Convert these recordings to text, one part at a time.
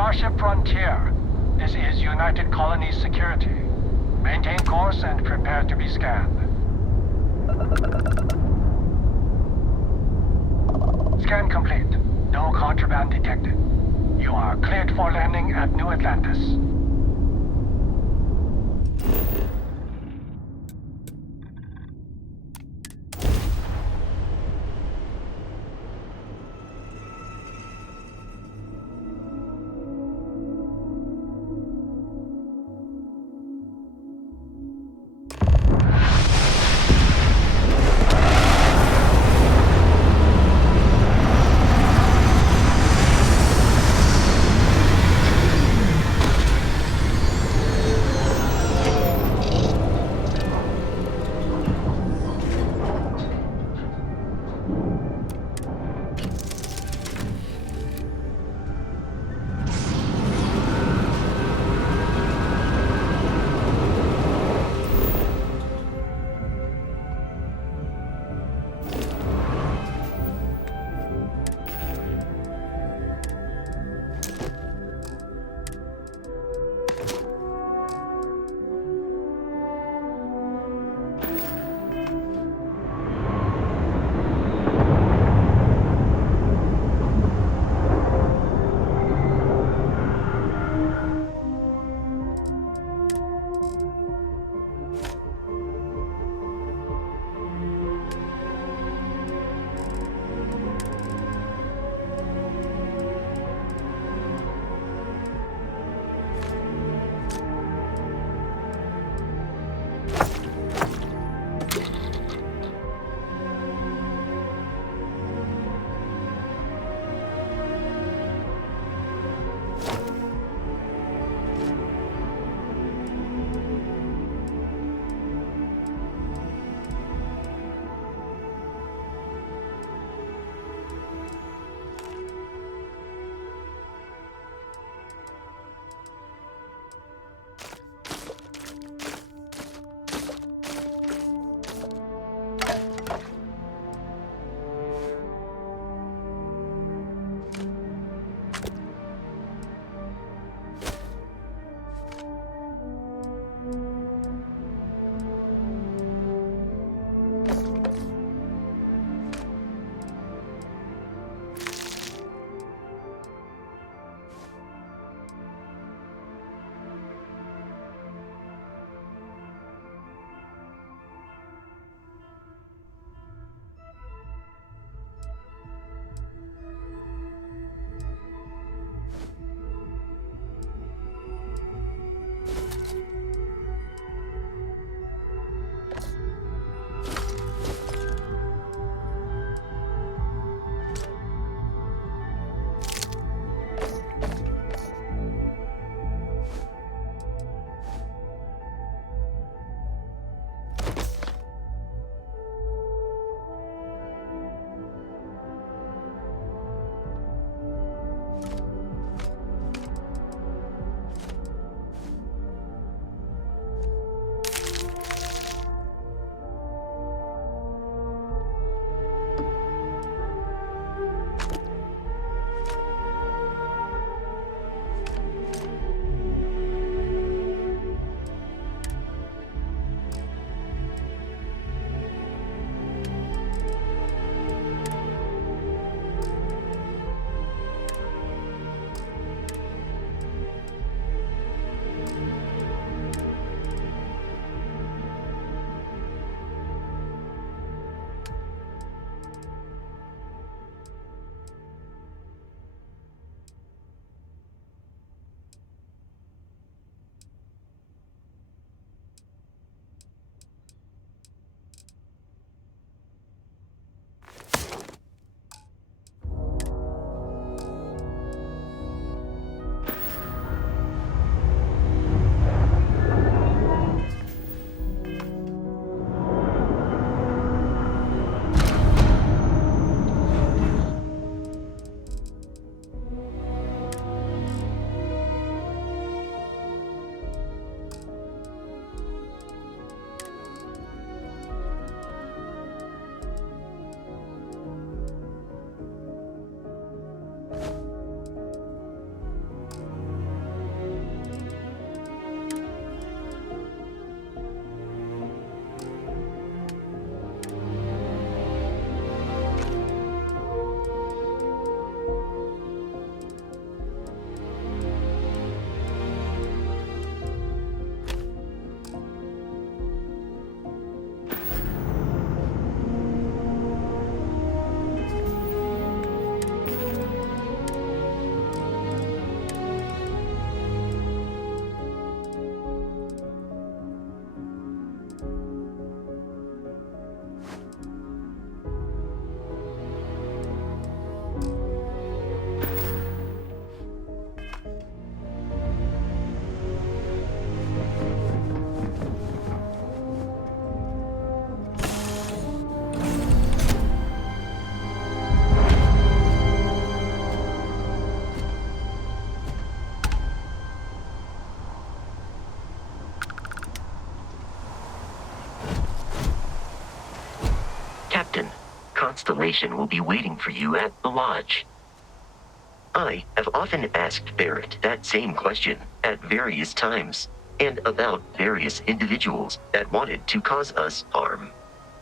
Starship Frontier. This is United Colonies Security. Maintain course and prepare to be scanned. Scan complete. No contraband detected. You are cleared for landing at New Atlantis. Constellation will be waiting for you at the lodge. I have often asked Barrett that same question at various times, and about various individuals that wanted to cause us harm.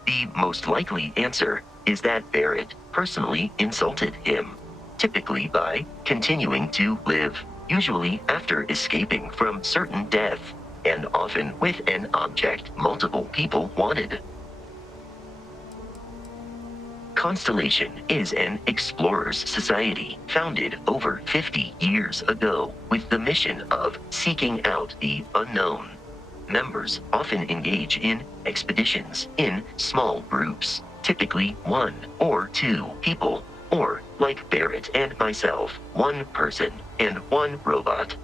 The most likely answer is that Barrett personally insulted him, typically by continuing to live, usually after escaping from certain death, and often with an object multiple people wanted. Constellation is an explorers society founded over 50 years ago with the mission of seeking out the unknown. Members often engage in expeditions in small groups, typically 1 or 2 people, or, like Barrett and myself, 1 person and 1 robot.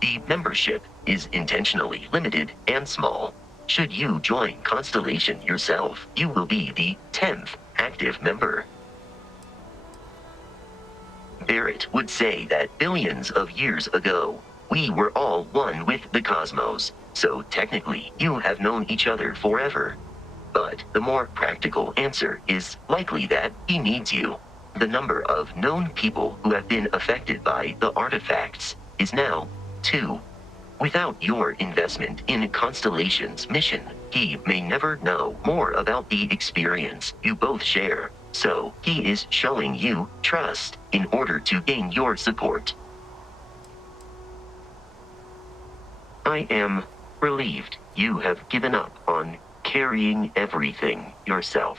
The membership is intentionally limited and small. Should you join Constellation yourself, you will be the 10th active member. Barrett would say that billions of years ago, we were all one with the cosmos, so technically you have known each other forever. But the more practical answer is likely that he needs you. The number of known people who have been affected by the artifacts is now 2. Without your investment in Constellation's mission, he may never know more about the experience you both share, so he is showing you trust in order to gain your support. I am relieved you have given up on carrying everything yourself.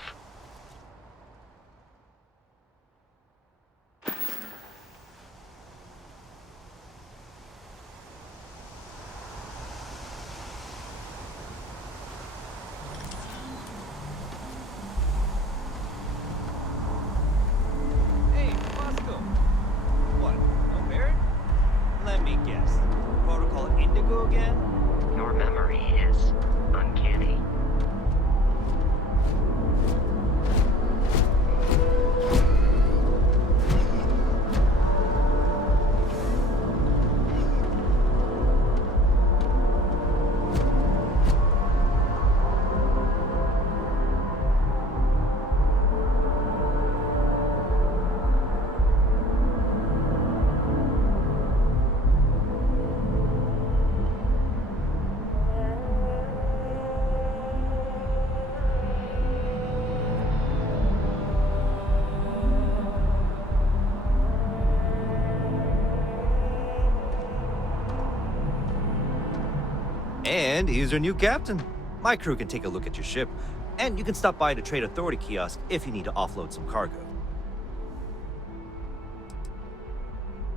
Your memory is uncanny. And here's your new captain. My crew can take a look at your ship, and you can stop by the Trade Authority kiosk if you need to offload some cargo.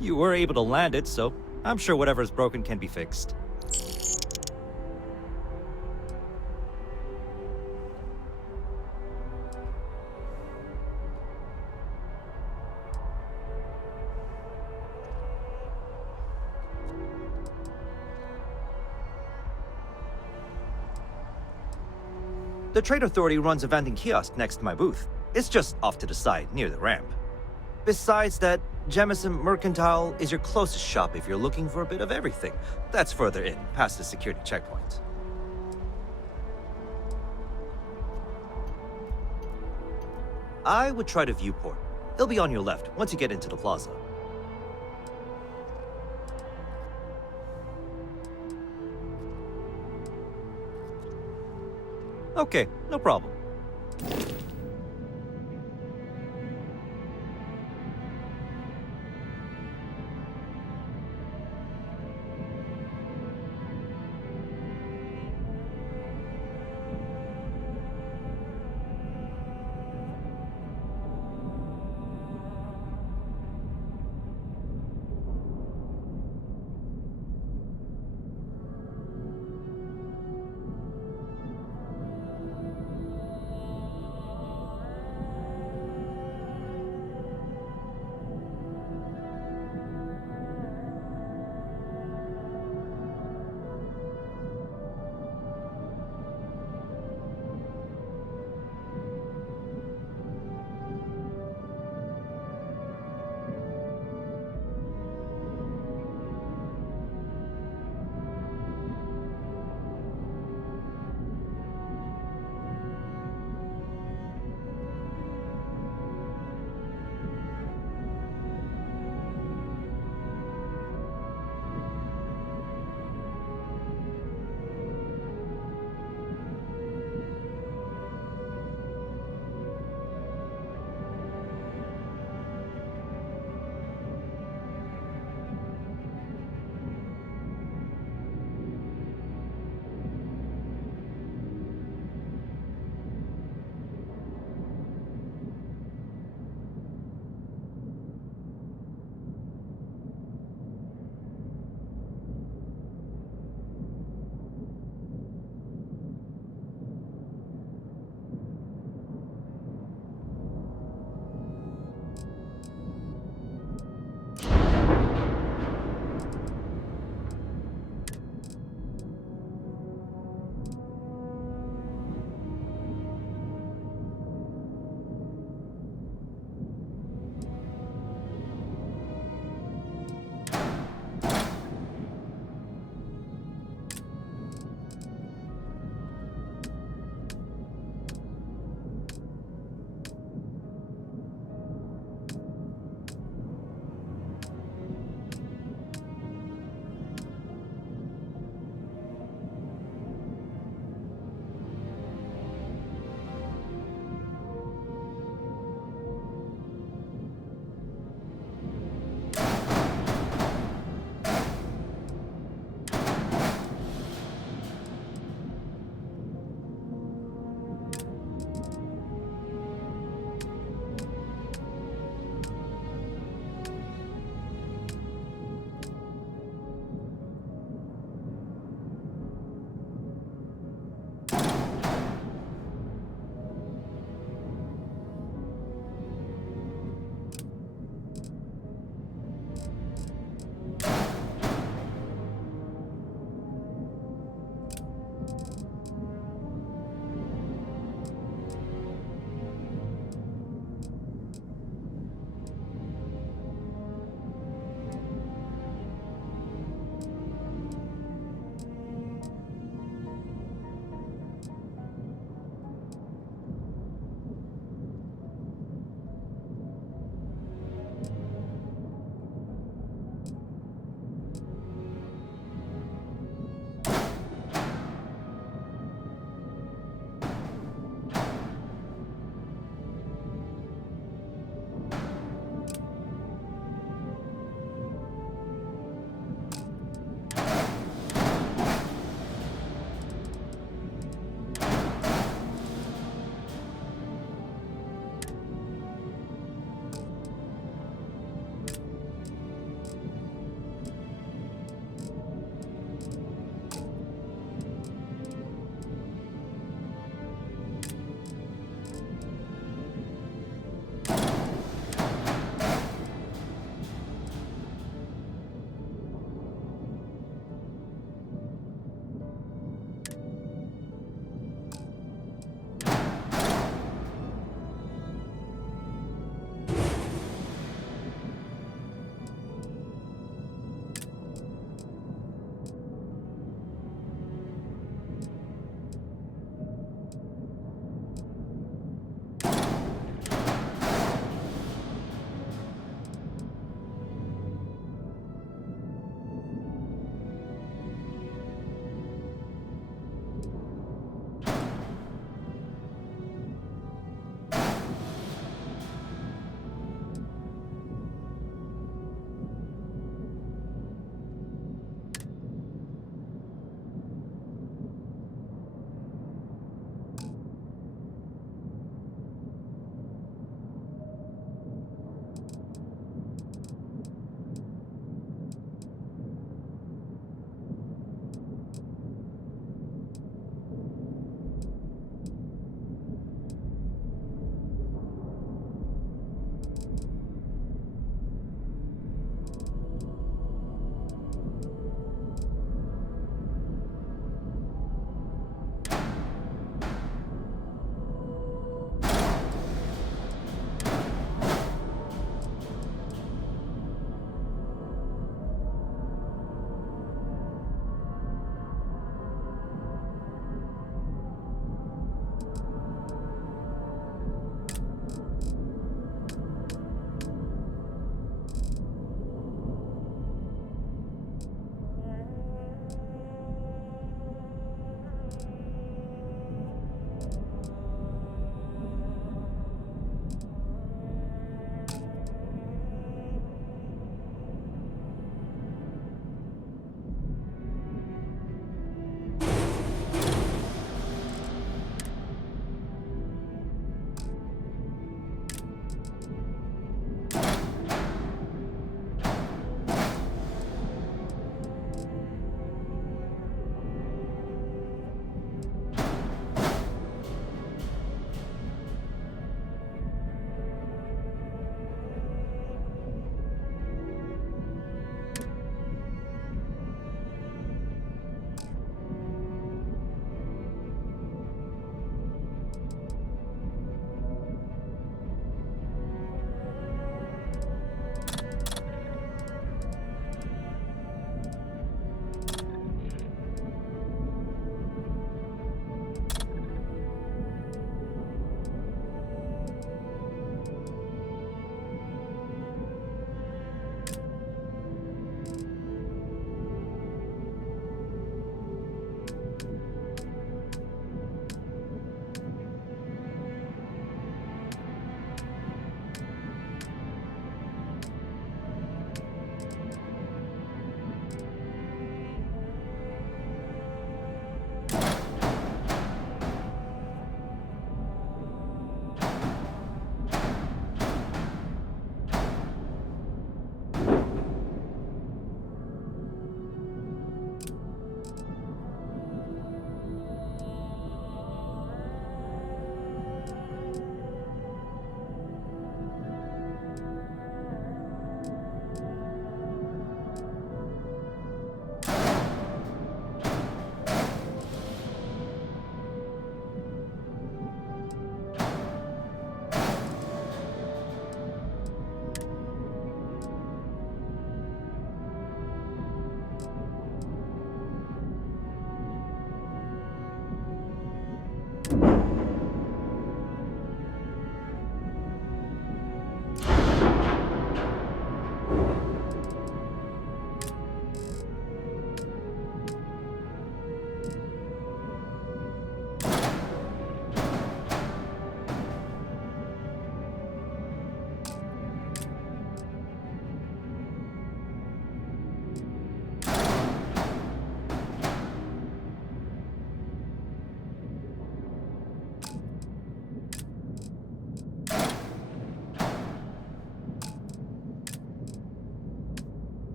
You were able to land it, so I'm sure whatever is broken can be fixed. The Trade Authority runs a vending kiosk next to my booth. It's just off to the side, near the ramp. Besides that, Jemison Mercantile is your closest shop if you're looking for a bit of everything. That's further in, past the security checkpoint. I would try the viewport. It'll be on your left once you get into the plaza. Okay, no problem.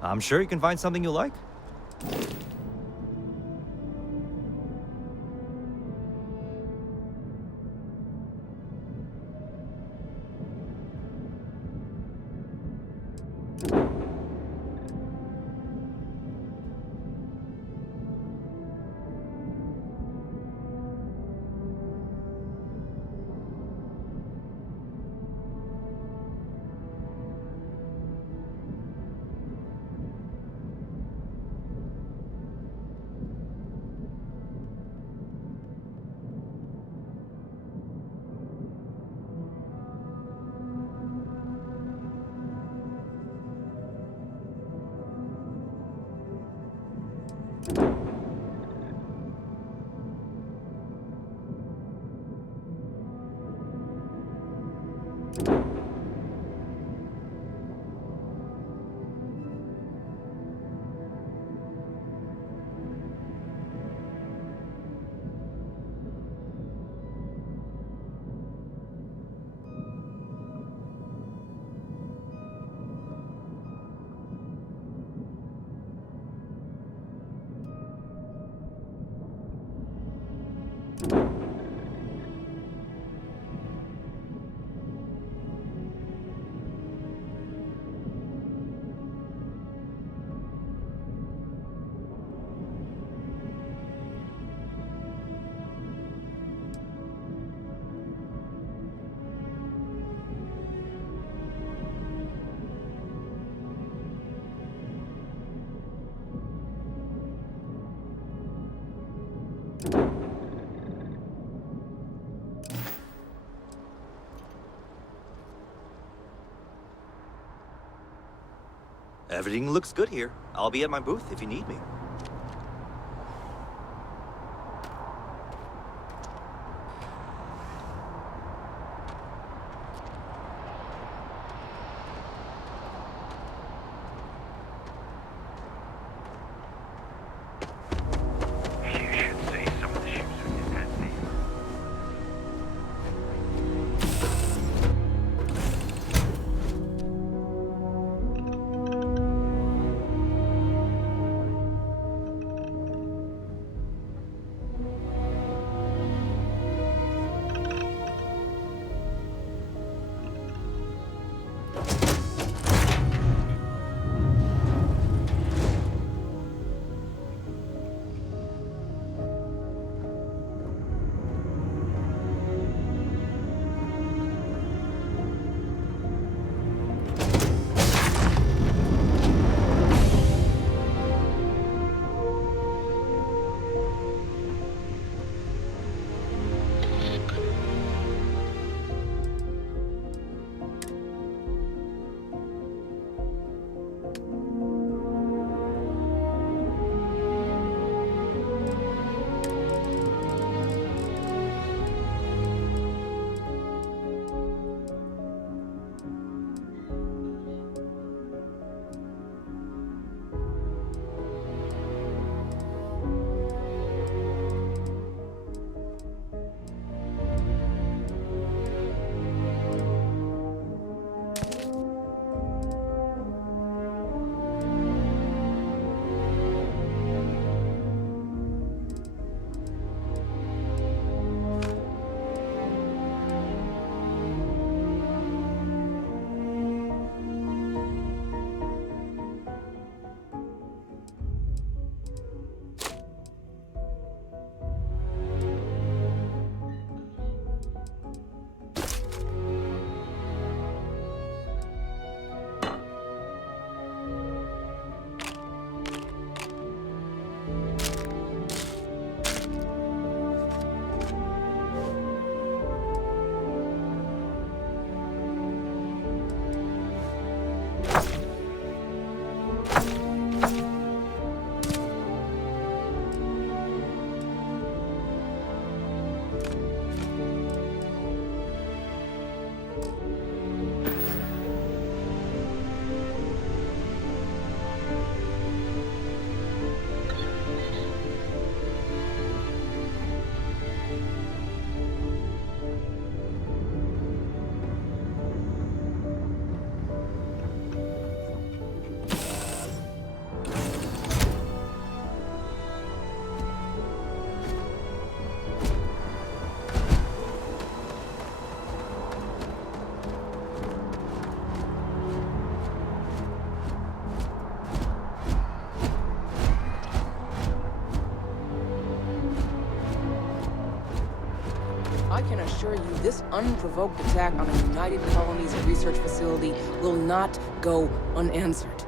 I'm sure you can find something you like. Everything looks good here. I'll be at my booth if you need me. You should see some of the ships we just had there. assure you this unprovoked attack on a United Colonies research facility will not go unanswered.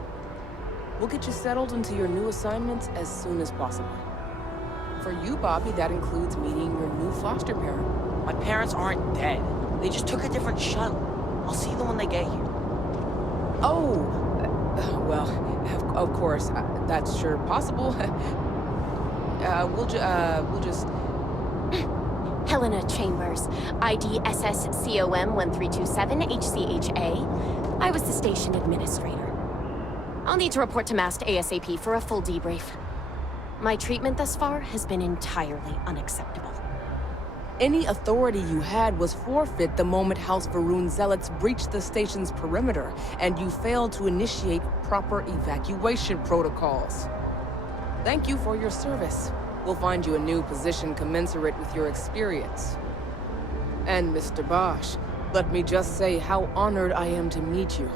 We'll get you settled into your new assignments as soon as possible. For you, Bobby, that includes meeting your new foster parent. My parents aren't dead. They just took a different shuttle. I'll see them when they get here. Oh, well, of course, that's sure possible. We'll just... Helena Chambers, ID SSCOM 1327 HCHA. I was the station administrator. I'll need to report to MAST ASAP for a full debrief. My treatment thus far has been entirely unacceptable. Any authority you had was forfeit the moment House Varun zealots breached the station's perimeter, and you failed to initiate proper evacuation protocols. Thank you for your service. We'll find you a new position commensurate with your experience. And Mr. Bosch, let me just say how honored I am to meet you.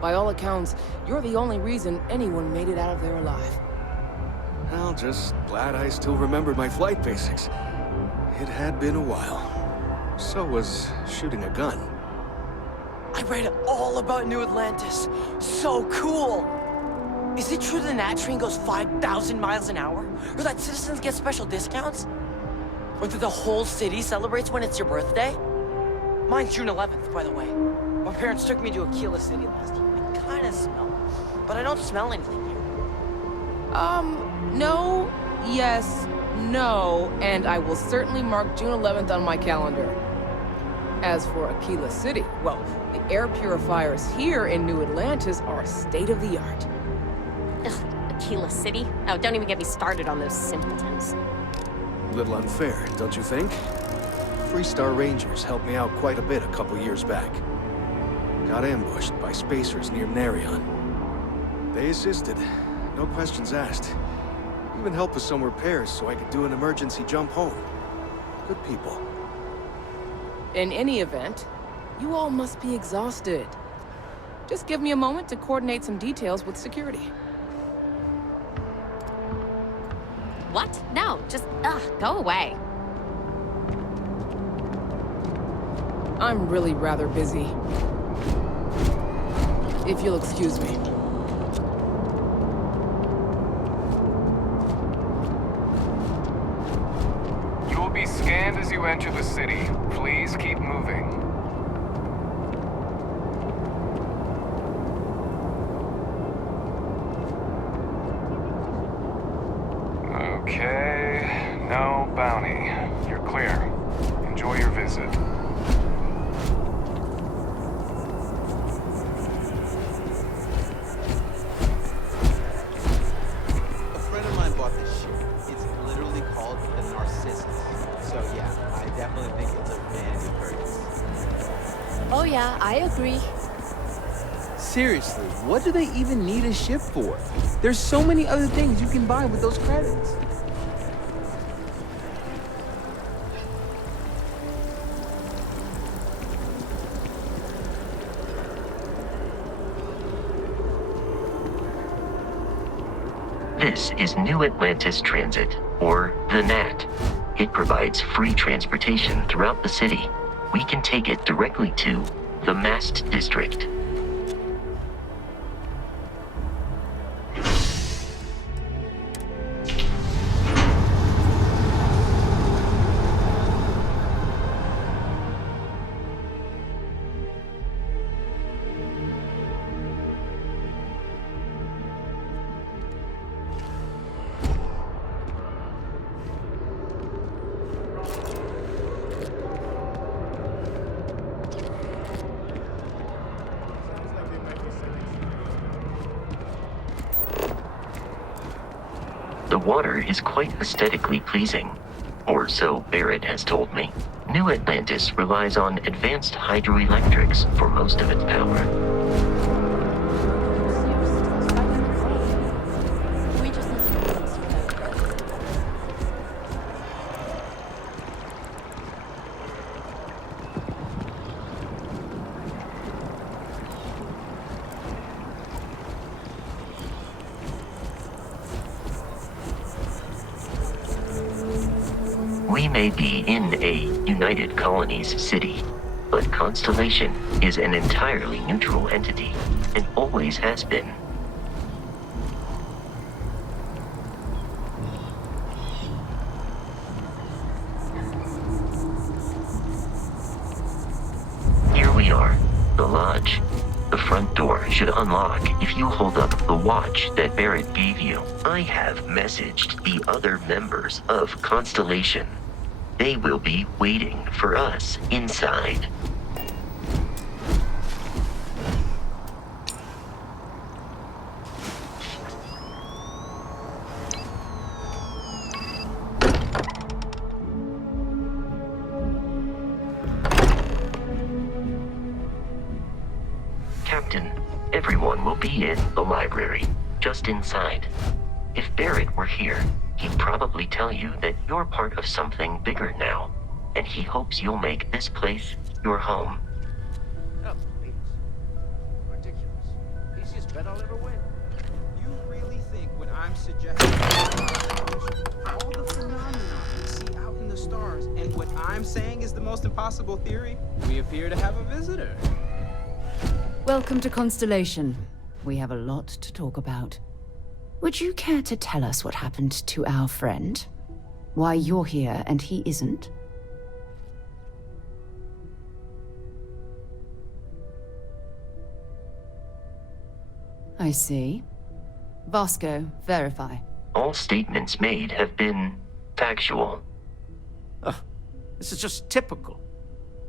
By all accounts, you're the only reason anyone made it out of there alive. Well, just glad I still remembered my flight basics. It had been a while. So was shooting a gun. I read all about New Atlantis. So cool! Is it true the Nat train goes 5,000 miles an hour? Or that citizens get special discounts? Or that the whole city celebrates when it's your birthday? Mine's June 11th, by the way. My parents took me to Aquila City last year. I kinda smell, but I don't smell anything here. No, yes, no, and I will certainly mark June 11th on my calendar. As for Aquila City, well, the air purifiers here in New Atlantis are state-of-the-art. Ugh, Aquila City? Oh, don't even get me started on those simpletons. Little unfair, don't you think? Freestar Rangers helped me out quite a bit a couple years back. Got ambushed by spacers near Narion. They assisted, no questions asked. Even helped with some repairs so I could do an emergency jump home. Good people. In any event, you all must be exhausted. Just give me a moment to coordinate some details with security. What? No, just, go away. I'm really rather busy. If you'll excuse me. You will be scanned as you enter the city. Please keep moving. Okay, no bounty. You're clear. Enjoy your visit. A friend of mine bought this ship. It's literally called the Narcissus. So yeah, I definitely think it's a vanity purchase. Oh yeah, I agree. Seriously, what do they even need a ship for? There's so many other things you can buy with those credits. This is New Atlantis Transit, or the NAT. It provides free transportation throughout the city. We can take it directly to the Mast District. The water is quite aesthetically pleasing, or so Barrett has told me. New Atlantis relies on advanced hydroelectrics for most of its power. We just need to know this for that. We may be in a United Colonies city, but Constellation is an entirely neutral entity, and always has been. Here we are, the lodge. The front door should unlock if you hold up the watch that Barrett gave you. I have messaged the other members of Constellation. They will be waiting for us inside. Captain, everyone will be in the library, just inside. If Barrett were here, he'd probably tell you that you're part of something bigger now, and he hopes you'll make this place your home. Oh, please. Ridiculous. Easiest bet I'll ever win. You really think what I'm suggesting all the phenomena we see out in the stars and what I'm saying is the most impossible theory? We appear to have a visitor. Welcome to Constellation. We have a lot to talk about. Would you care to tell us what happened to our friend? Why you're here and he isn't? I see. Vasco, verify. All statements made have been factual. This is just typical.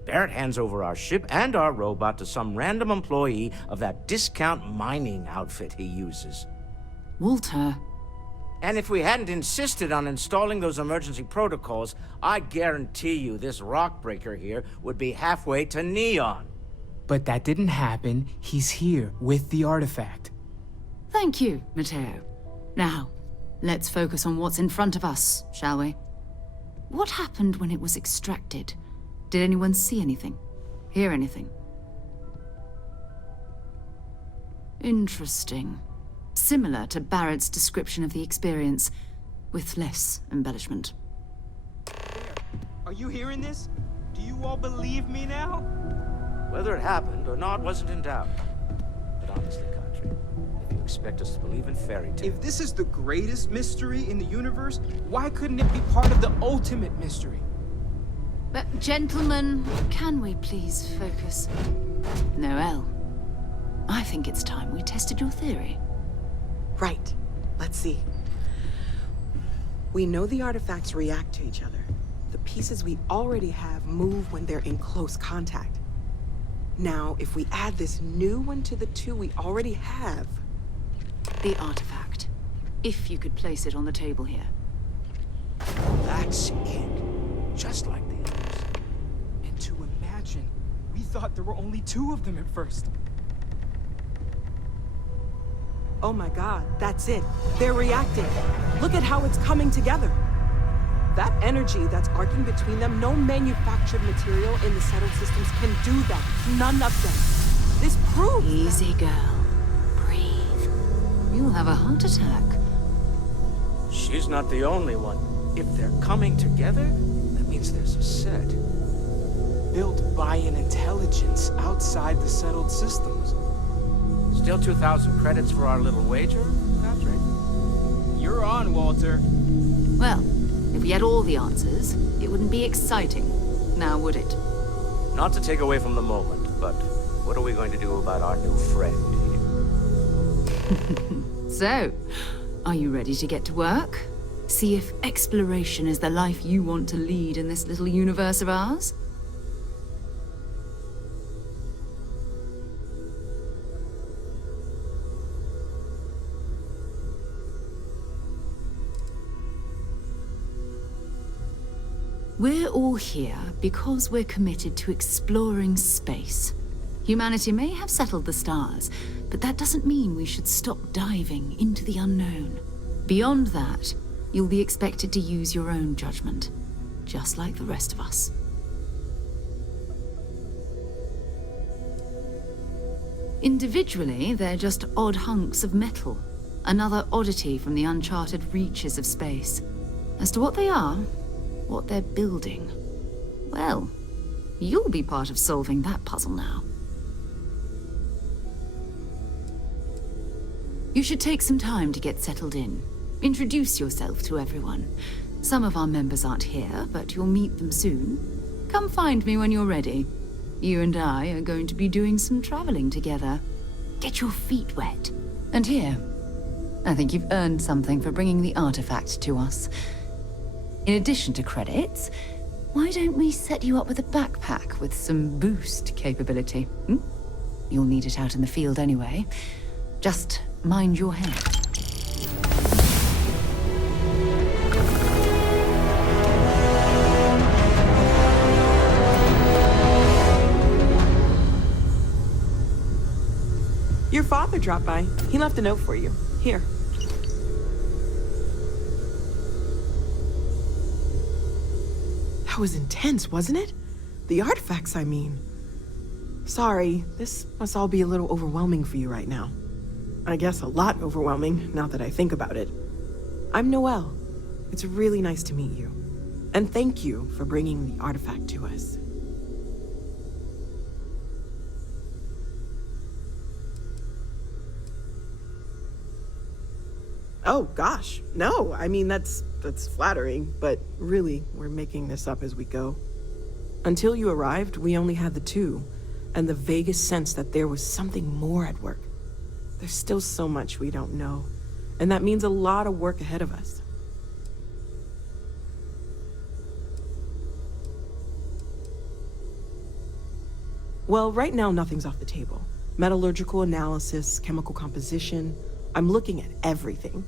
Barrett hands over our ship and our robot to some random employee of that discount mining outfit he uses. Walter. And if we hadn't insisted on installing those emergency protocols, I guarantee you this rock breaker here would be halfway to Neon. But that didn't happen. He's here with the artifact. Thank you, Matteo. Now, let's focus on what's in front of us, shall we? What happened when it was extracted? Did anyone see anything? Hear anything? Interesting. Similar to Barrett's description of the experience, with less embellishment. Are you hearing this? Do you all believe me now? Whether it happened or not wasn't in doubt. But honestly, Country, if you expect us to believe in fairy tales... If this is the greatest mystery in the universe, why couldn't it be part of the ultimate mystery? But, gentlemen, can we please focus? Noel, I think it's time we tested your theory. Right. Let's see. We know the artifacts react to each other. The pieces we already have move when they're in close contact. Now, if we add this new one to the two we already have... The artifact. If you could place it on the table here. That's it. Just like the others. And to imagine, we thought there were only two of them at first. Oh my god, that's it. They're reacting. Look at how it's coming together. That energy that's arcing between them, no manufactured material in the settled systems can do that. None of them. This proves Easy, girl. Breathe. You'll have a heart attack. She's not the only one. If they're coming together, that means there's a set. Built by an intelligence outside the settled systems. Still 2,000 credits for our little wager, Patrick? You're on, Walter. Well, if we had all the answers, it wouldn't be exciting, now would it? Not to take away from the moment, but what are we going to do about our new friend here? So, are you ready to get to work? See if exploration is the life you want to lead in this little universe of ours? We're all here because we're committed to exploring space. Humanity may have settled the stars, but that doesn't mean we should stop diving into the unknown. Beyond that, you'll be expected to use your own judgment, just like the rest of us. Individually, they're just odd hunks of metal, another oddity from the uncharted reaches of space. As to what they are, what they're building. Well, you'll be part of solving that puzzle now. You should take some time to get settled in. Introduce yourself to everyone. Some of our members aren't here, but you'll meet them soon. Come find me when you're ready. You and I are going to be doing some traveling together. Get your feet wet. And here, I think you've earned something for bringing the artifact to us. In addition to credits, why don't we set you up with a backpack with some boost capability? Hmm? You'll need it out in the field anyway. Just mind your head. Your father dropped by. He left a note for you. Here. That was intense, wasn't it? The artifacts, I mean. Sorry, this must all be a little overwhelming for you right now. I guess a lot overwhelming, now that I think about it. I'm Noelle. It's really nice to meet you. And thank you for bringing the artifact to us. Oh, gosh. No, I mean, that's flattering, but really, we're making this up as we go. Until you arrived, we only had the two, and the vaguest sense that there was something more at work. There's still so much we don't know, and that means a lot of work ahead of us. Well, right now, nothing's off the table. Metallurgical analysis, chemical composition, I'm looking at everything.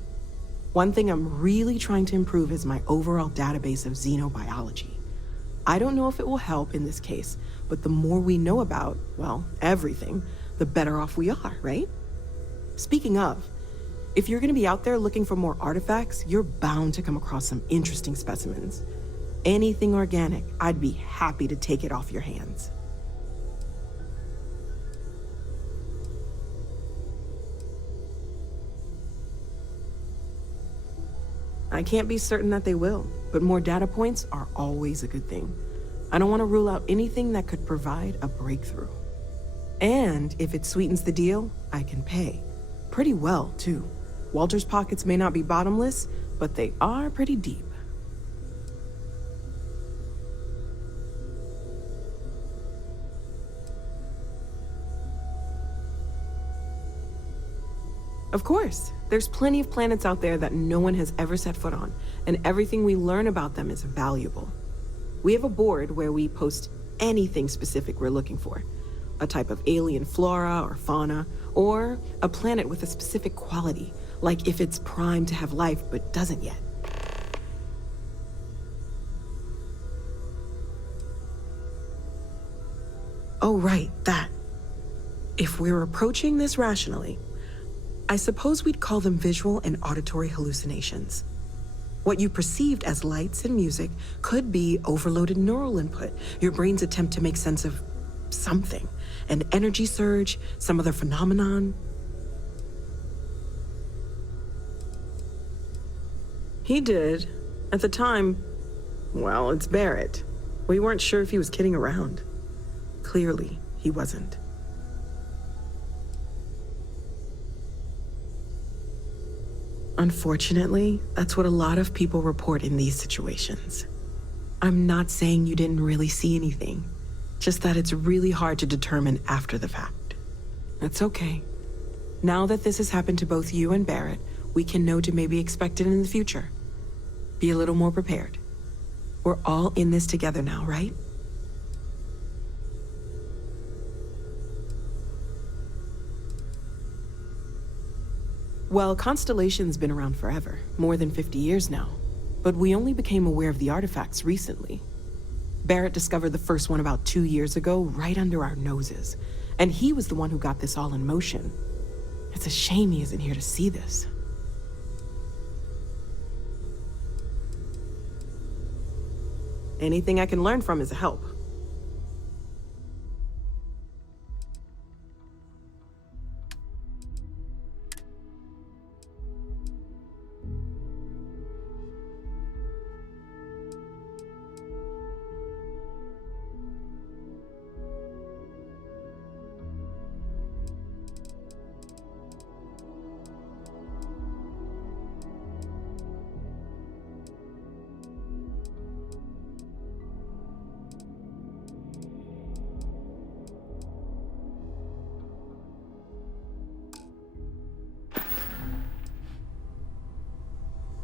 One thing I'm really trying to improve is my overall database of xenobiology. I don't know if it will help in this case, but the more we know about, well, everything, the better off we are, right? Speaking of, if you're gonna be out there looking for more artifacts, you're bound to come across some interesting specimens. Anything organic, I'd be happy to take it off your hands. I can't be certain that they will, but more data points are always a good thing. I don't want to rule out anything that could provide a breakthrough. And if it sweetens the deal, I can pay. Pretty well, too. Walter's pockets may not be bottomless, but they are pretty deep. Of course. There's plenty of planets out there that no one has ever set foot on, and everything we learn about them is valuable. We have a board where we post anything specific we're looking for. A type of alien flora or fauna, or a planet with a specific quality, like if it's primed to have life but doesn't yet. Oh, right, that. If we're approaching this rationally, I suppose we'd call them visual and auditory hallucinations. What you perceived as lights and music could be overloaded neural input, your brain's attempt to make sense of something, an energy surge, some other phenomenon. He did. At the time, well, it's Barrett. We weren't sure if he was kidding around. Clearly, he wasn't. Unfortunately, that's what a lot of people report in these situations. I'm not saying you didn't really see anything, just that it's really hard to determine after the fact. That's okay. Now that this has happened to both you and Barrett, we can know to maybe expect it in the future. Be a little more prepared. We're all in this together now, right? Well, Constellation's been around forever, more than 50 years now. But we only became aware of the artifacts recently. Barrett discovered the first one about 2 years ago, right under our noses. And he was the one who got this all in motion. It's a shame he isn't here to see this. Anything I can learn from is a help.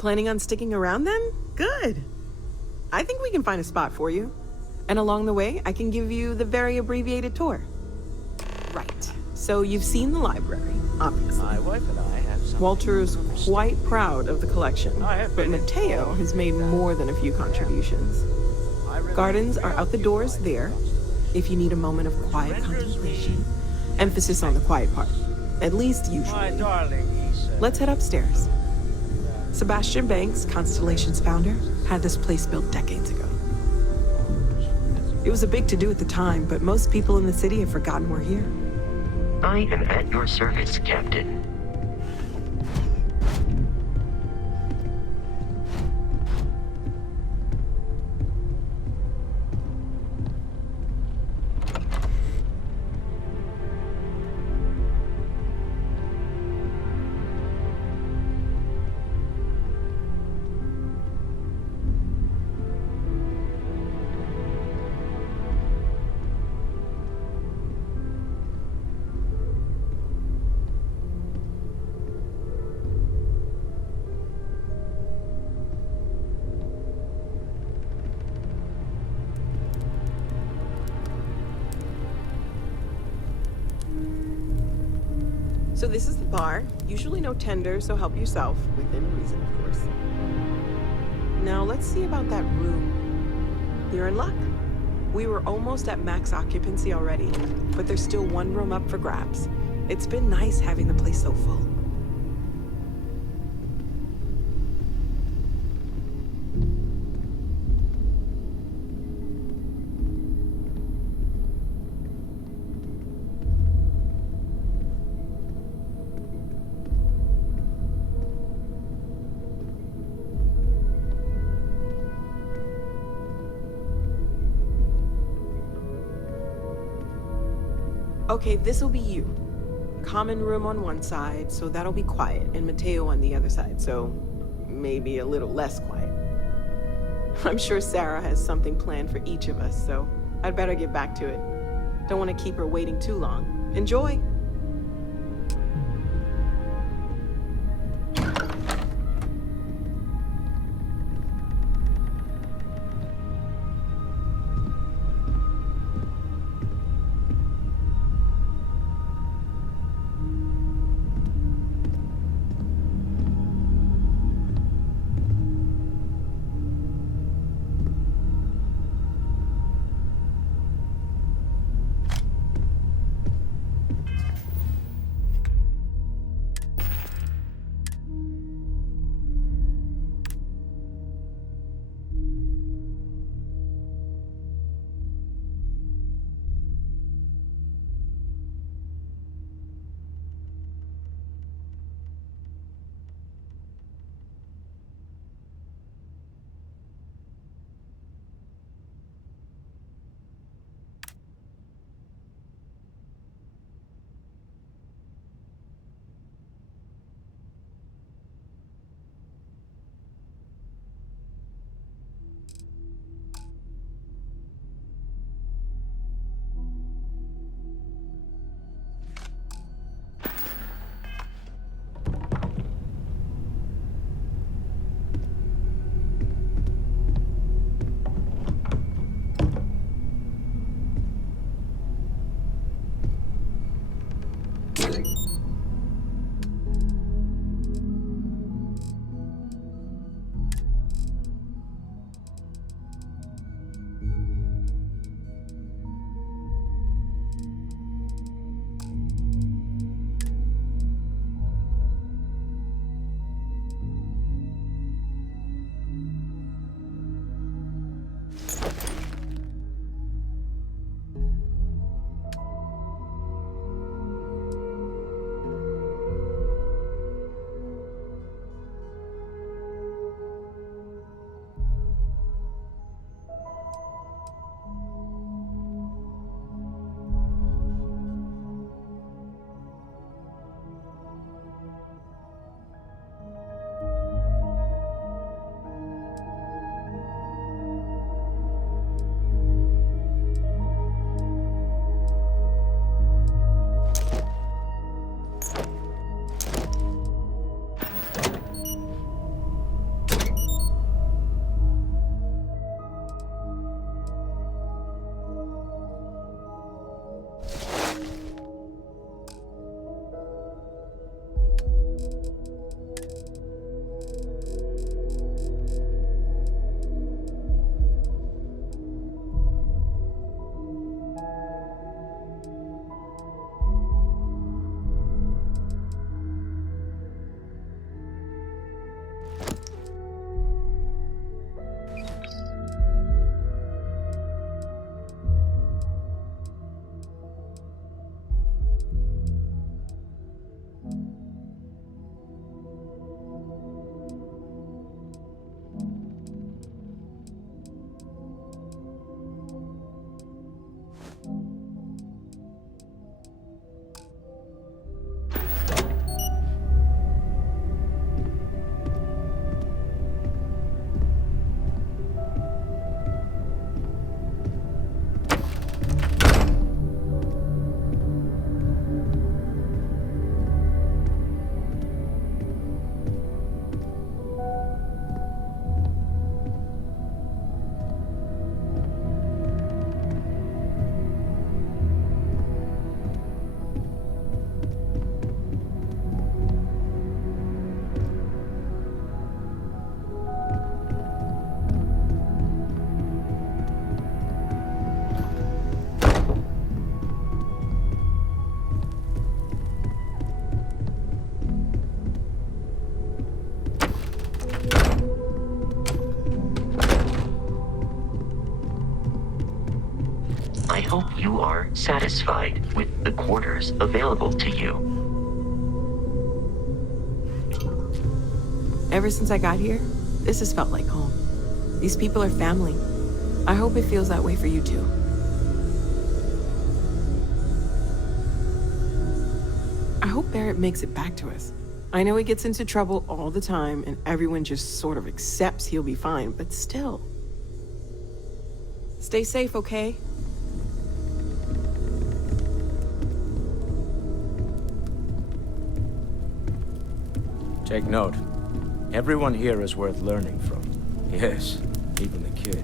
Planning on sticking around then? Good. I think we can find a spot for you. And along the way, I can give you the very abbreviated tour. Right. So you've seen the library, obviously. My wife and I have some... Walter's quite proud of the collection, but Mateo has made more than a few contributions. Gardens are out the doors there, if you need a moment of quiet contemplation. Emphasis on the quiet part, at least usually. Let's head upstairs. Sebastian Banks, Constellation's founder, had this place built decades ago. It was a big to-do at the time, but most people in the city have forgotten we're here. I am at your service, Captain. So this is the bar. Usually no tender, so help yourself, within reason, of course. Now let's see about that room. You're in luck. We were almost at max occupancy already, but there's still one room up for grabs. It's been nice having the place so full. Okay, this'll be you. Common room on one side, so that'll be quiet, and Mateo on the other side, so maybe a little less quiet. I'm sure Sarah has something planned for each of us, so I'd better get back to it. Don't want to keep her waiting too long. Enjoy! satisfied with the quarters available to you? Ever since I got here, this has felt like home. These people are family. I hope it feels that way for you too. I hope Barrett makes it back to us. I know he gets into trouble all the time and everyone just sort of accepts he'll be fine, but still. Stay safe, okay? Take note. Everyone here is worth learning from. Yes, even the kid.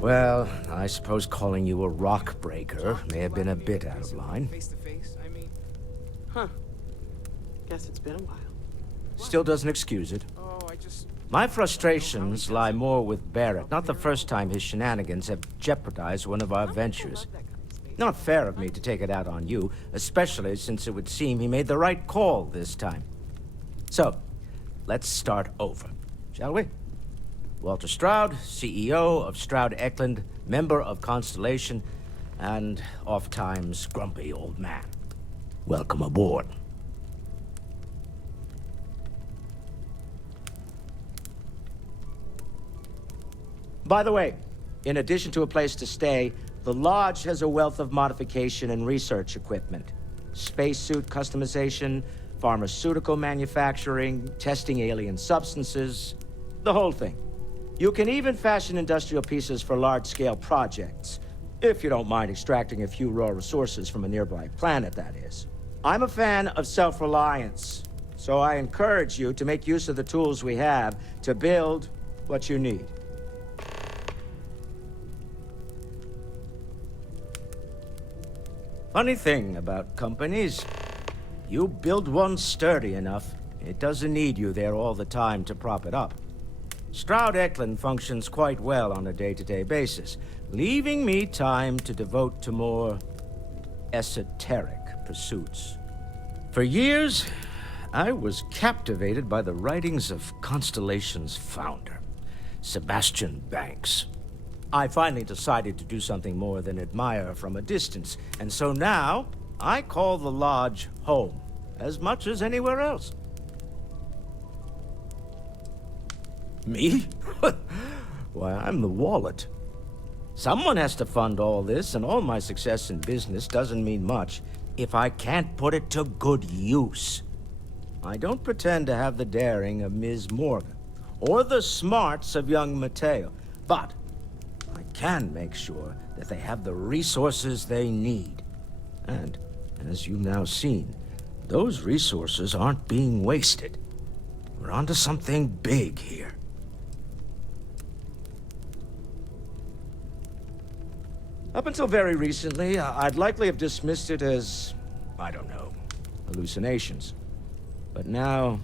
Well, I suppose calling you a rock breaker may have been a bit out of line. Huh. Guess it's been a while. Still doesn't excuse it. My frustrations lie more with Barrett. Not the first time his shenanigans have jeopardized one of our ventures. Not fair of me to take it out on you, especially since it would seem he made the right call this time. So, let's start over, shall we? Walter Stroud, CEO of Stroud Eklund, member of Constellation, and oft-times grumpy old man. Welcome aboard. By the way, in addition to a place to stay, the Lodge has a wealth of modification and research equipment. Spacesuit customization, pharmaceutical manufacturing, testing alien substances, the whole thing. You can even fashion industrial pieces for large-scale projects, if you don't mind extracting a few raw resources from a nearby planet, that is. I'm a fan of self-reliance, so I encourage you to make use of the tools we have to build what you need. Funny thing about companies, you build one sturdy enough, it doesn't need you there all the time to prop it up. Stroud Eklund functions quite well on a day-to-day basis, leaving me time to devote to more esoteric pursuits. For years, I was captivated by the writings of Constellation's founder, Sebastian Banks. I finally decided to do something more than admire from a distance, and so now I call the Lodge home, as much as anywhere else. Me? Why, I'm the wallet. Someone has to fund all this, and all my success in business doesn't mean much if I can't put it to good use. I don't pretend to have the daring of Ms. Morgan, or the smarts of young Mateo, but I can make sure that they have the resources they need. And, as you've now seen, those resources aren't being wasted. We're onto something big here. Up until very recently, I'd likely have dismissed it as, I don't know, hallucinations. But now,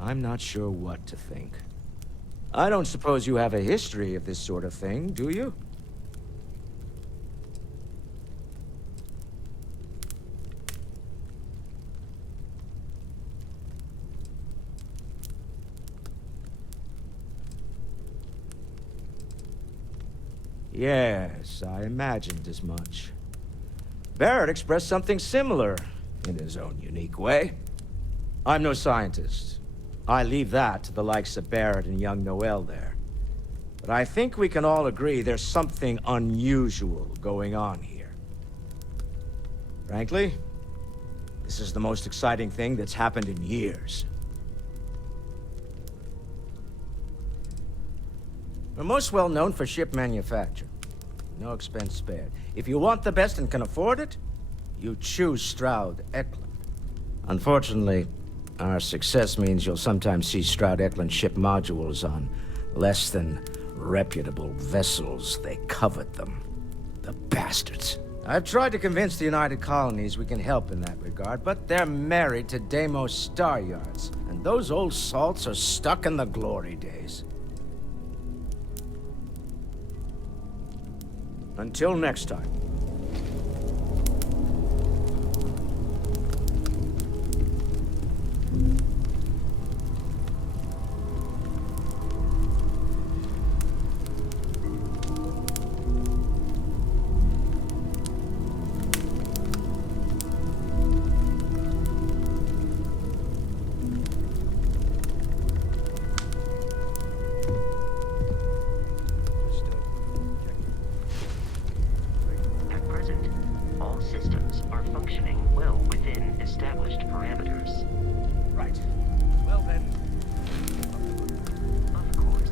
I'm not sure what to think. I don't suppose you have a history of this sort of thing, do you? Yes, I imagined as much. Barrett expressed something similar, in his own unique way. I'm no scientist. I leave that to the likes of Barrett and young Noel there. But I think we can all agree there's something unusual going on here. Frankly, this is the most exciting thing that's happened in years. We're most well known for ship manufacture. No expense spared. If you want the best and can afford it, you choose Stroud Eklund. Unfortunately, our success means you'll sometimes see Stroud Eklund ship modules on less than reputable vessels. They covet them. The bastards. I've tried to convince the United Colonies we can help in that regard, but they're married to Deimos Star Yards, and those old salts are stuck in the glory days. Until next time. functioning well within established parameters. Right. Well then. Of course,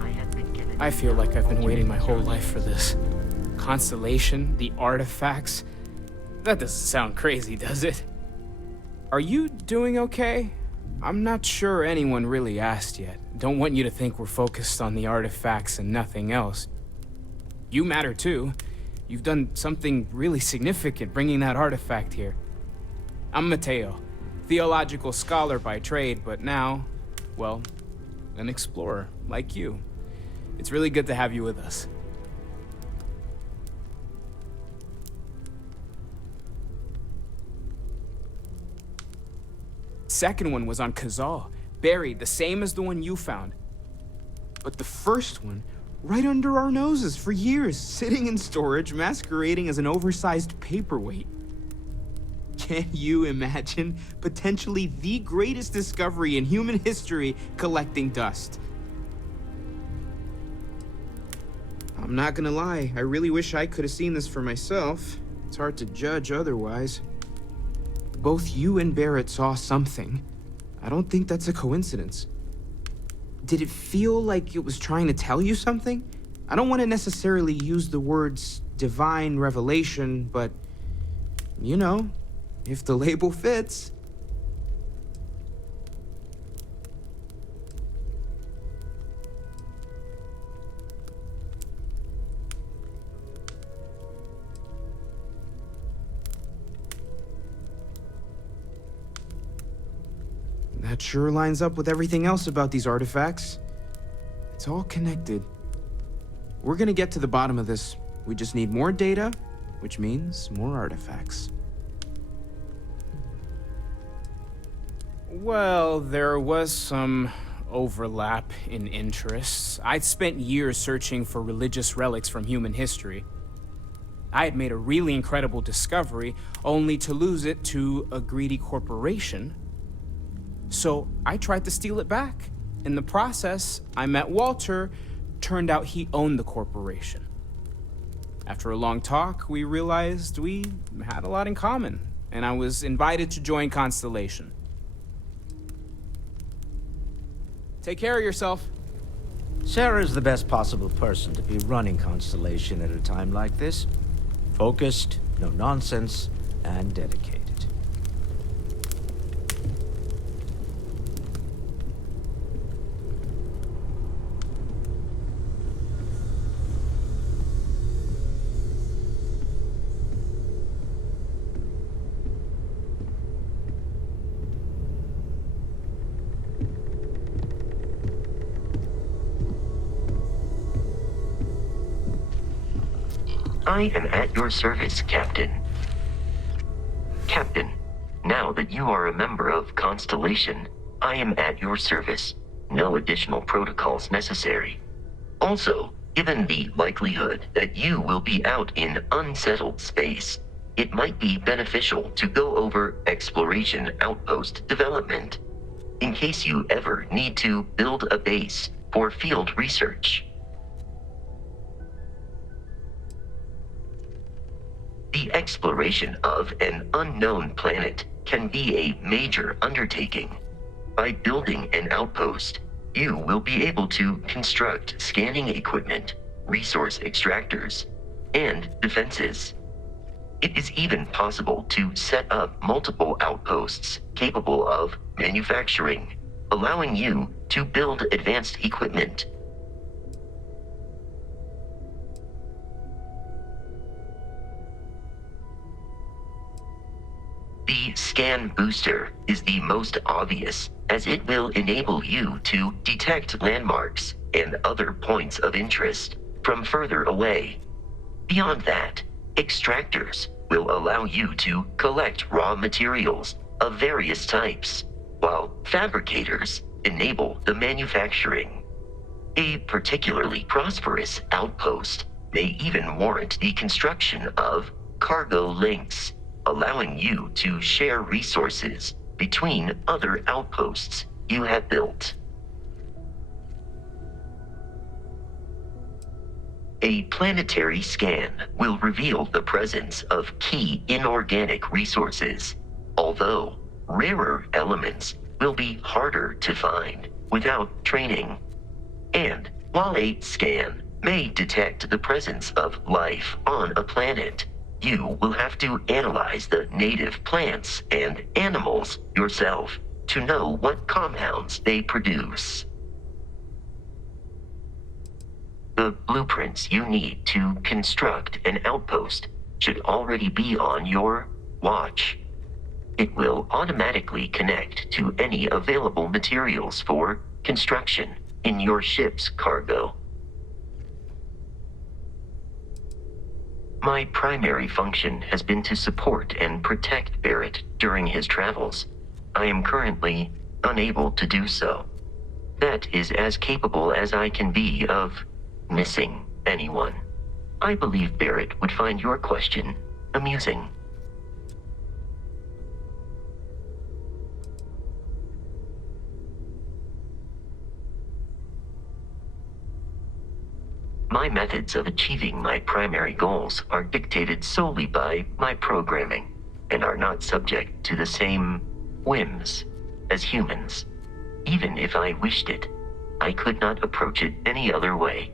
I have been given... I feel like I've been waiting my whole life for this. Constellation, the artifacts. That doesn't sound crazy, does it? Are you doing okay? I'm not sure anyone really asked yet. Don't want you to think we're focused on the artifacts and nothing else. You matter too. You've done something really significant bringing that artifact here. I'm Mateo, theological scholar by trade, but now, well, an explorer like you. It's really good to have you with us. Second one was on Kazal, buried, the same as the one you found. But the first one, right under our noses for years, sitting in storage, masquerading as an oversized paperweight. Can you imagine potentially the greatest discovery in human history collecting dust? I'm not gonna lie, I really wish I could have seen this for myself. It's hard to judge otherwise. Both you and Barrett saw something. I don't think that's a coincidence. Did it feel like it was trying to tell you something? I don't want to necessarily use the words divine revelation, but, you know, if the label fits. That sure lines up with everything else about these artifacts. It's all connected. We're gonna get to the bottom of this. We just need more data, which means more artifacts. Well, there was some overlap in interests. I'd spent years searching for religious relics from human history. I had made a really incredible discovery, only to lose it to a greedy corporation. So I tried to steal it back. In the process, I met Walter. Turned out he owned the corporation. After a long talk, we realized we had a lot in common, and I was invited to join Constellation. Take care of yourself. Sarah's the best possible person to be running Constellation at a time like this. Focused, no nonsense, and dedicated. I am at your service, Captain. Captain, now that you are a member of Constellation, I am at your service. No additional protocols necessary. Also, given the likelihood that you will be out in unsettled space, it might be beneficial to go over exploration outpost development, in case you ever need to build a base for field research. The exploration of an unknown planet can be a major undertaking. By building an outpost, you will be able to construct scanning equipment, resource extractors, and defenses. It is even possible to set up multiple outposts capable of manufacturing, allowing you to build advanced equipment. The scan booster is the most obvious, as it will enable you to detect landmarks and other points of interest from further away. Beyond that, extractors will allow you to collect raw materials of various types, while fabricators enable the manufacturing. A particularly prosperous outpost may even warrant the construction of cargo links, allowing you to share resources between other outposts you have built. A planetary scan will reveal the presence of key inorganic resources, although rarer elements will be harder to find without training. And while a scan may detect the presence of life on a planet, you will have to analyze the native plants and animals yourself to know what compounds they produce. The blueprints you need to construct an outpost should already be on your watch. It will automatically connect to any available materials for construction in your ship's cargo. My primary function has been to support and protect Barrett during his travels. I am currently unable to do so. That is as capable as I can be of missing anyone. I believe Barrett would find your question amusing. My methods of achieving my primary goals are dictated solely by my programming and are not subject to the same whims as humans. Even if I wished it, I could not approach it any other way.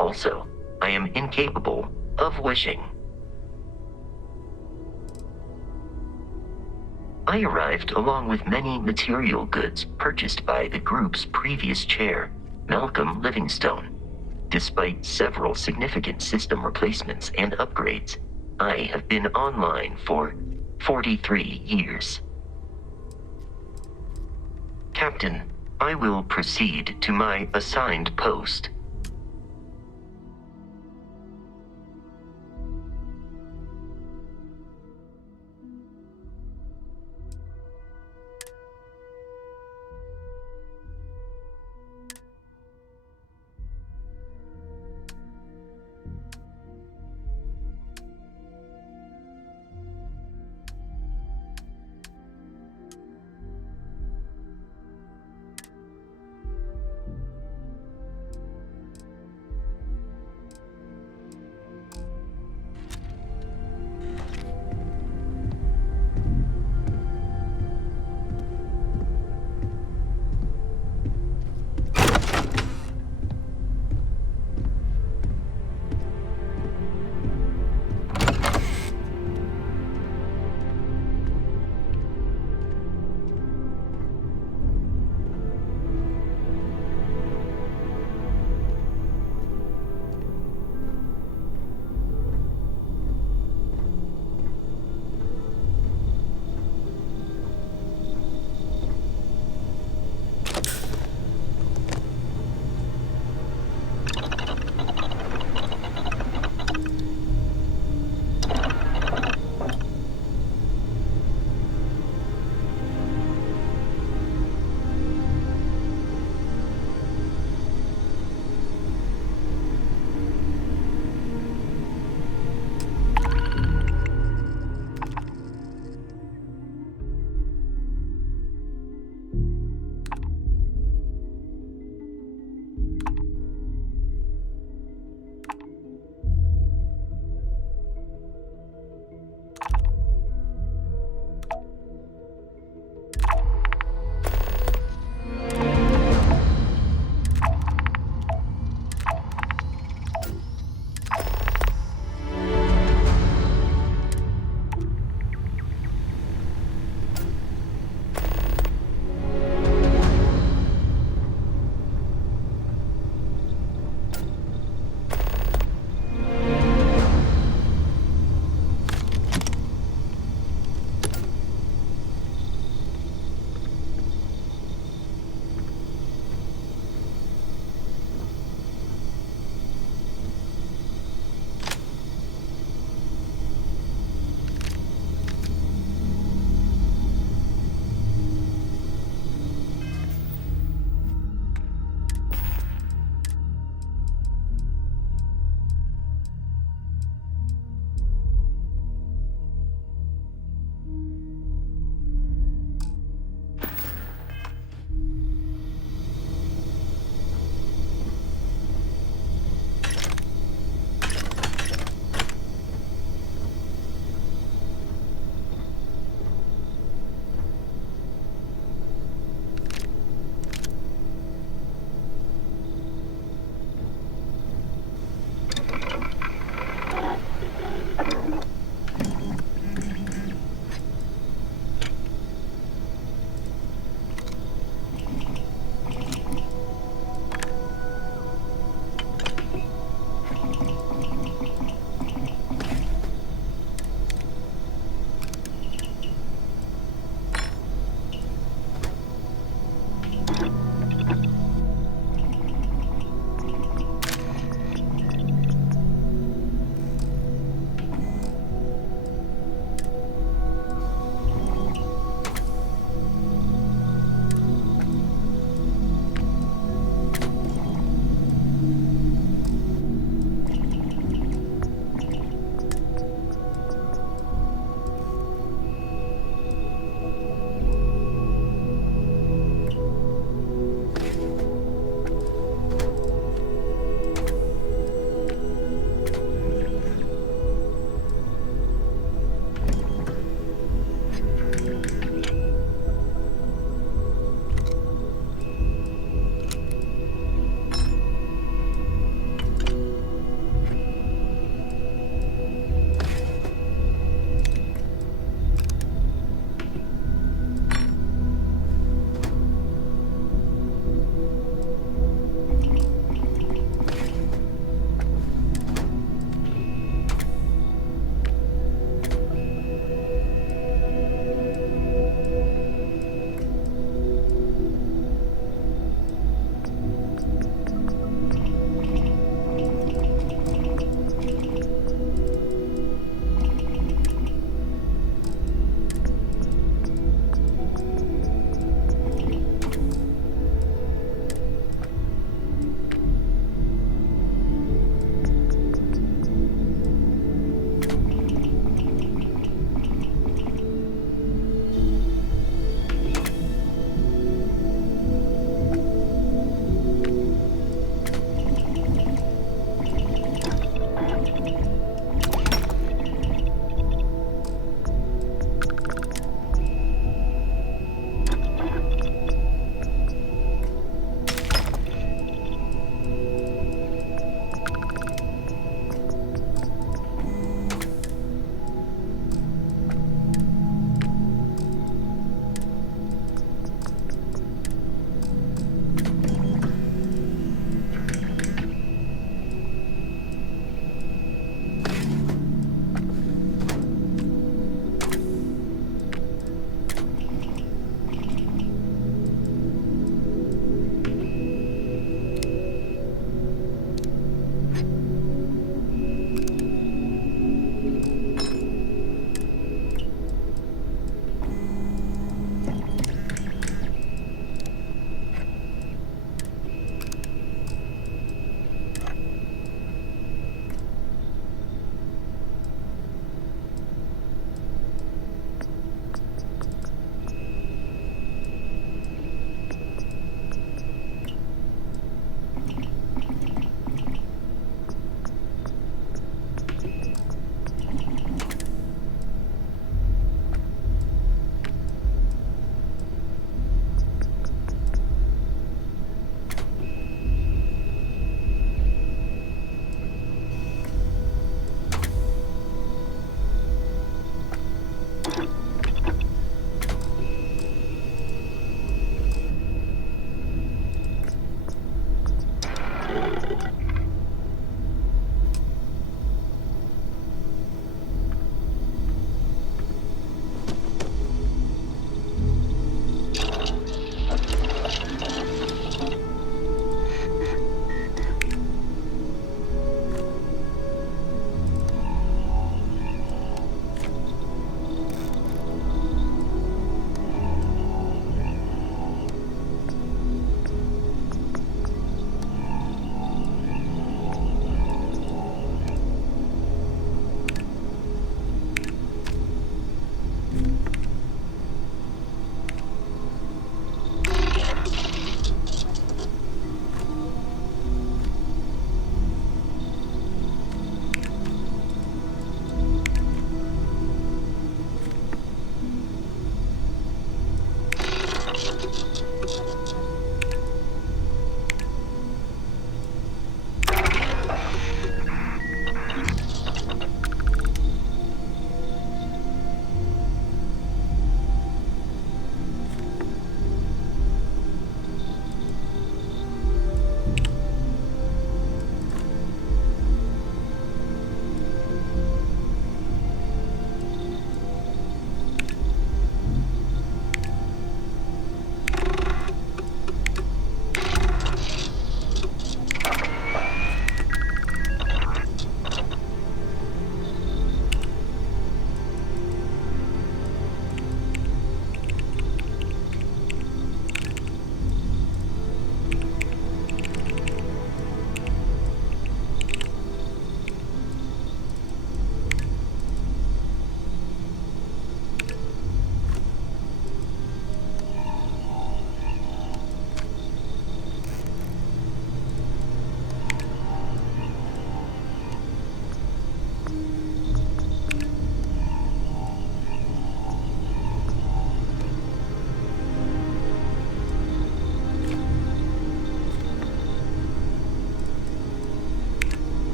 Also, I am incapable of wishing. I arrived along with many material goods purchased by the group's previous chair, Malcolm Livingstone. Despite several significant system replacements and upgrades, I have been online for 43 years. Captain, I will proceed to my assigned post.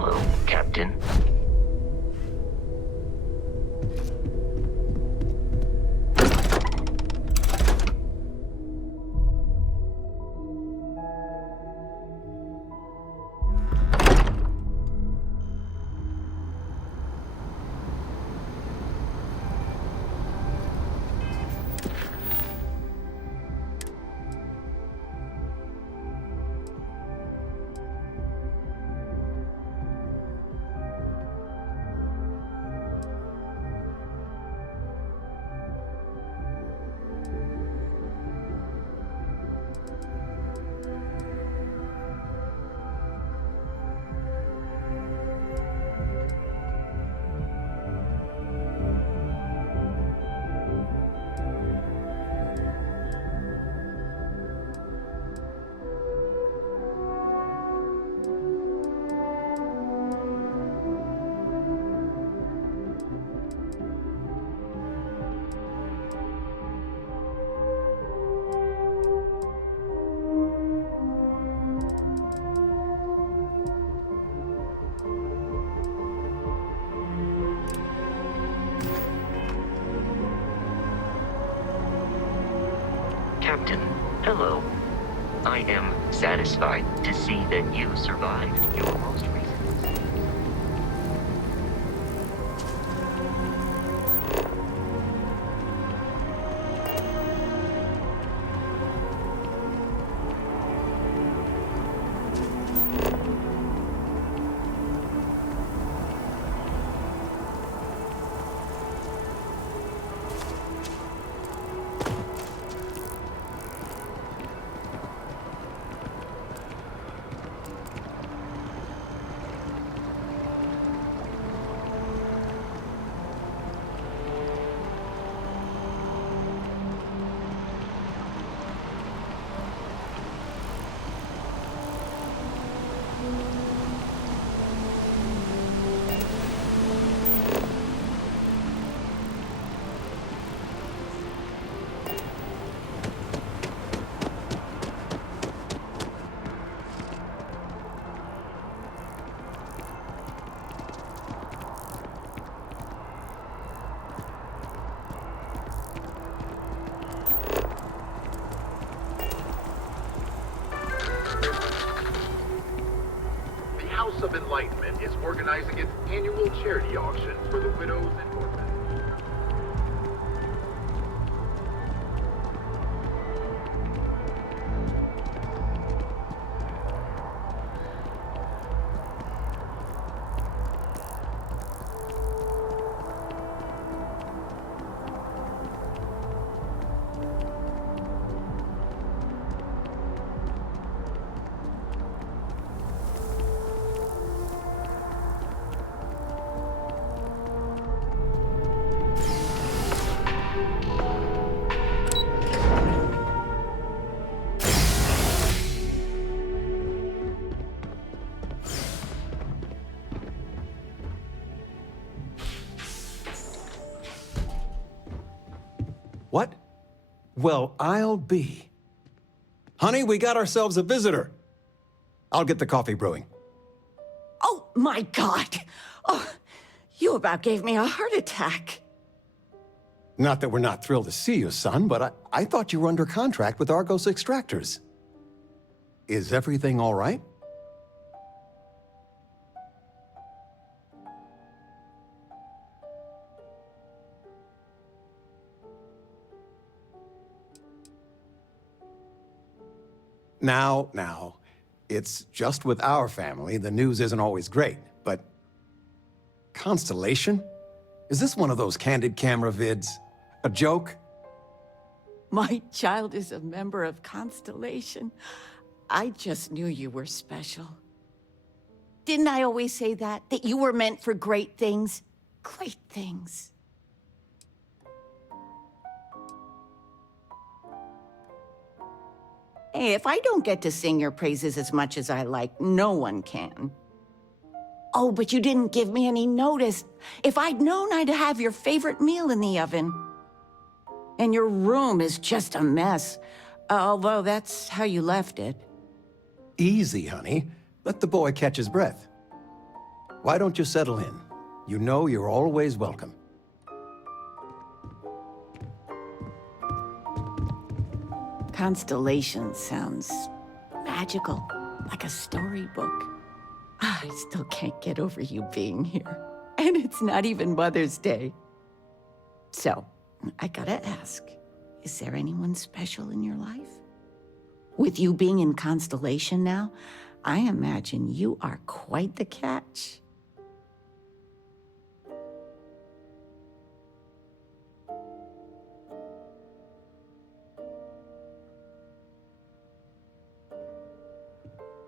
Hello, Captain. Captain, hello. I am satisfied to see that you survived your most recent. House of Enlightenment is organizing its annual charity auction for the widows and orphans. What? Well, I'll be. Honey, we got ourselves a visitor. I'll get the coffee brewing. Oh, my God. Oh, you about gave me a heart attack. Not that we're not thrilled to see you, son, but I thought you were under contract with Argos Extractors. Is everything all right? Now, it's just with our family, the news isn't always great, but... Constellation? Is this one of those candid camera vids? A joke? My child is a member of Constellation. I just knew you were special. Didn't I always say that? That you were meant for great things? Great things. Hey, if I don't get to sing your praises as much as I like, no one can. Oh, but you didn't give me any notice. If I'd known, I'd have your favorite meal in the oven. And your room is just a mess. Although that's how you left it. Easy, honey. Let the boy catch his breath. Why don't you settle in? You know you're always welcome. Constellation sounds magical, like a storybook. I still can't get over you being here. And it's not even Mother's Day. So, I gotta ask, is there anyone special in your life? With you being in Constellation now, I imagine you are quite the catch.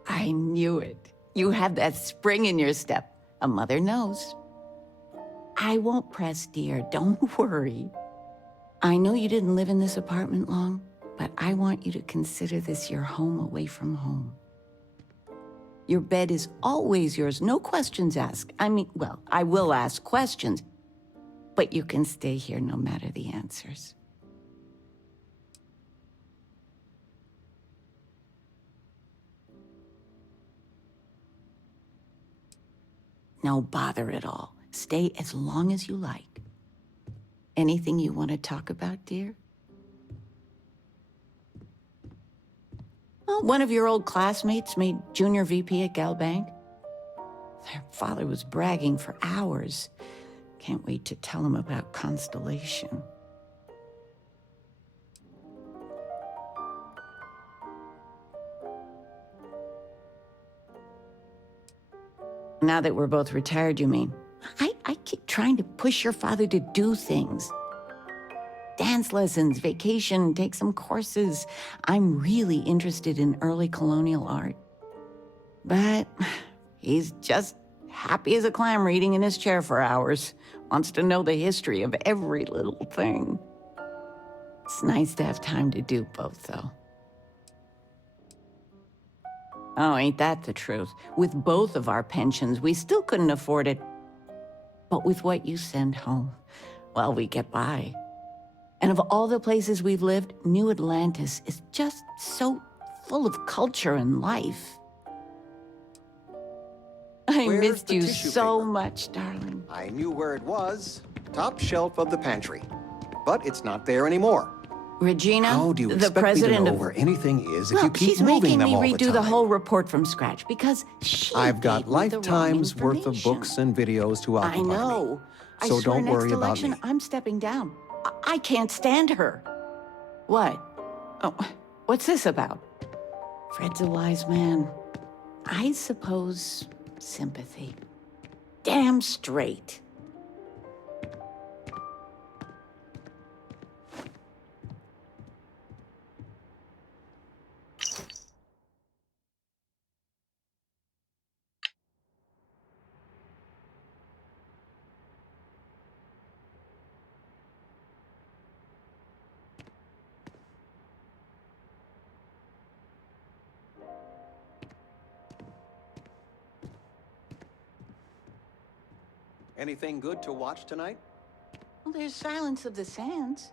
I knew it. You have that spring in your step. A mother knows. I won't press, dear. Don't worry. I know you didn't live in this apartment long, but I want you to consider this your home away from home. Your bed is always yours, no questions asked. I mean, well, I will ask questions, but you can stay here no matter the answers. No bother at all. Stay as long as you like. Anything you want to talk about, dear? Well, one of your old classmates made junior VP at Galbank. Their father was bragging for hours. Can't wait to tell him about Constellation. Now that we're both retired, you mean? I keep trying to push your father to do things. Dance lessons, vacation, take some courses. I'm really interested in early colonial art. But he's just happy as a clam reading in his chair for hours. Wants to know the history of every little thing. It's nice to have time to do both, though. Oh, ain't that the truth? With both of our pensions, we still couldn't afford it. But with what you send home, well, we get by. And of all the places we've lived, New Atlantis is just so full of culture and life. I Where's missed the you tissue so paper? much, darling. I knew where it was. Top shelf of the pantry. But it's not there anymore. Regina, How do you the expect me to president know of... where anything is if you Look, keep she's moving making them me all the redo time? the whole report from scratch because she I've got gave me the wrong lifetimes worth of information. books and videos to occupy I know. me. So I swear don't next worry about election, me. I'm stepping down. I can't stand her. What? Oh, what's this about? Fred's a wise man. I suppose sympathy. Damn straight. Anything good to watch tonight? Well, there's Silence of the Sands.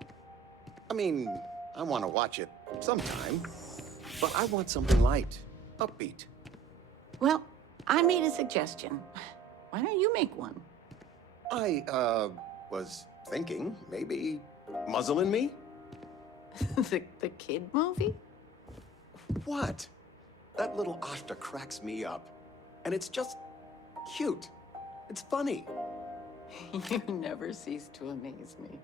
I mean, I want to watch it sometime. But I want something light, upbeat. Well, I made a suggestion. Why don't you make one? I, was thinking maybe Muzzle and Me? the kid movie? What? That little Ashta cracks me up. And it's just cute. It's funny. You never cease to amaze me.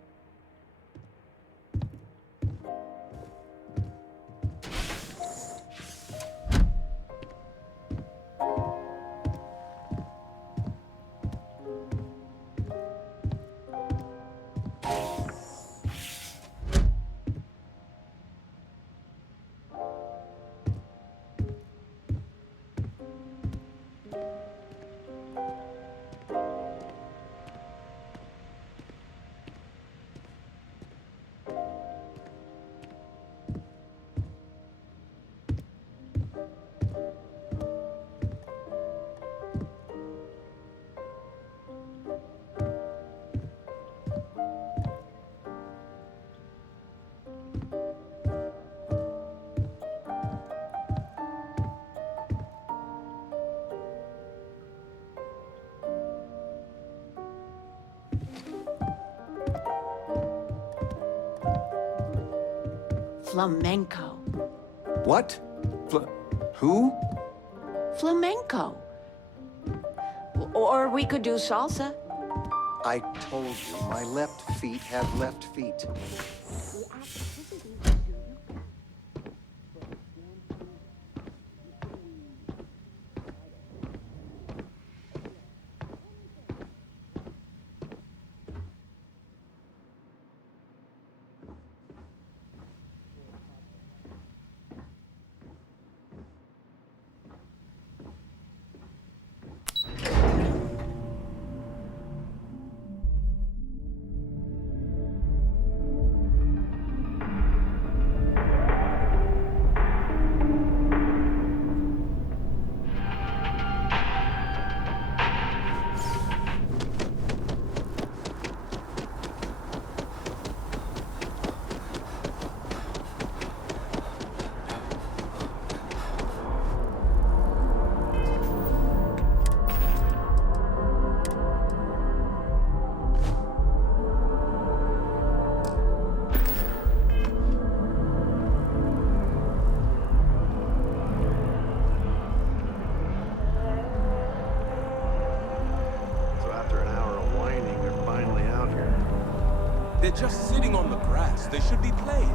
flamenco. What? Who? Flamenco. Or we could do salsa. I told you, my left feet have left feet. They're just sitting on the grass. They should be playing.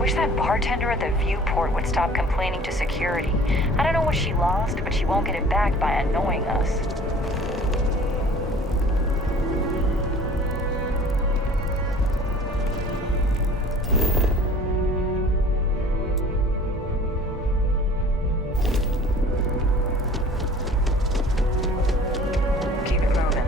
Wish that bartender at the viewport would stop complaining to security. I don't know what she lost, but she won't get it back by annoying us. Keep it moving.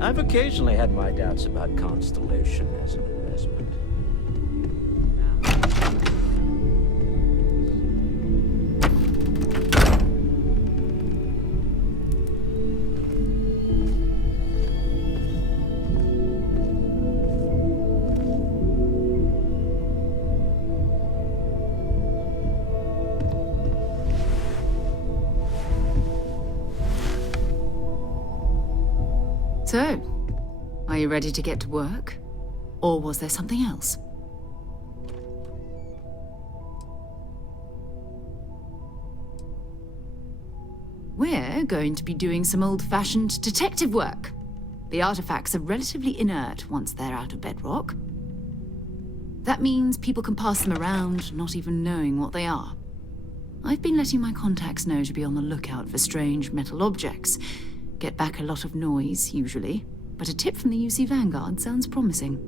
I've occasionally had my doubts about Constellation as an investment. So, are you ready to get to work? Or was there something else? We're going to be doing some old-fashioned detective work. The artifacts are relatively inert once they're out of bedrock. That means people can pass them around, not even knowing what they are. I've been letting my contacts know to be on the lookout for strange metal objects. Get back a lot of noise, usually, but a tip from the UC Vanguard sounds promising.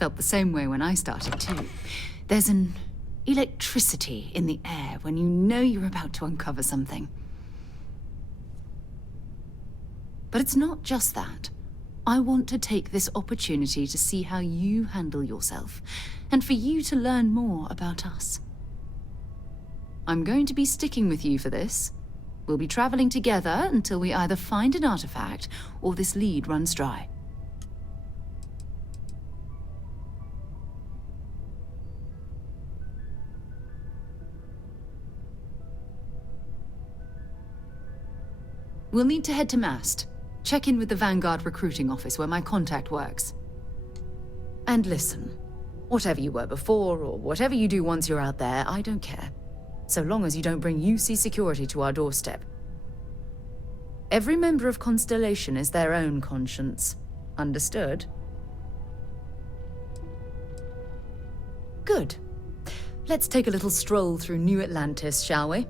Felt the same way when I started too. There's an electricity in the air when you know you're about to uncover something. But it's not just that. I want to take this opportunity to see how you handle yourself, and for you to learn more about us. I'm going to be sticking with you for this. We'll be traveling together until we either find an artifact or this lead runs dry. We'll need to head to Mast. Check in with the Vanguard recruiting office where my contact works. And listen, whatever you were before, or whatever you do once you're out there, I don't care. So long as you don't bring UC security to our doorstep. Every member of Constellation is their own conscience. Understood? Good. Let's take a little stroll through New Atlantis, shall we?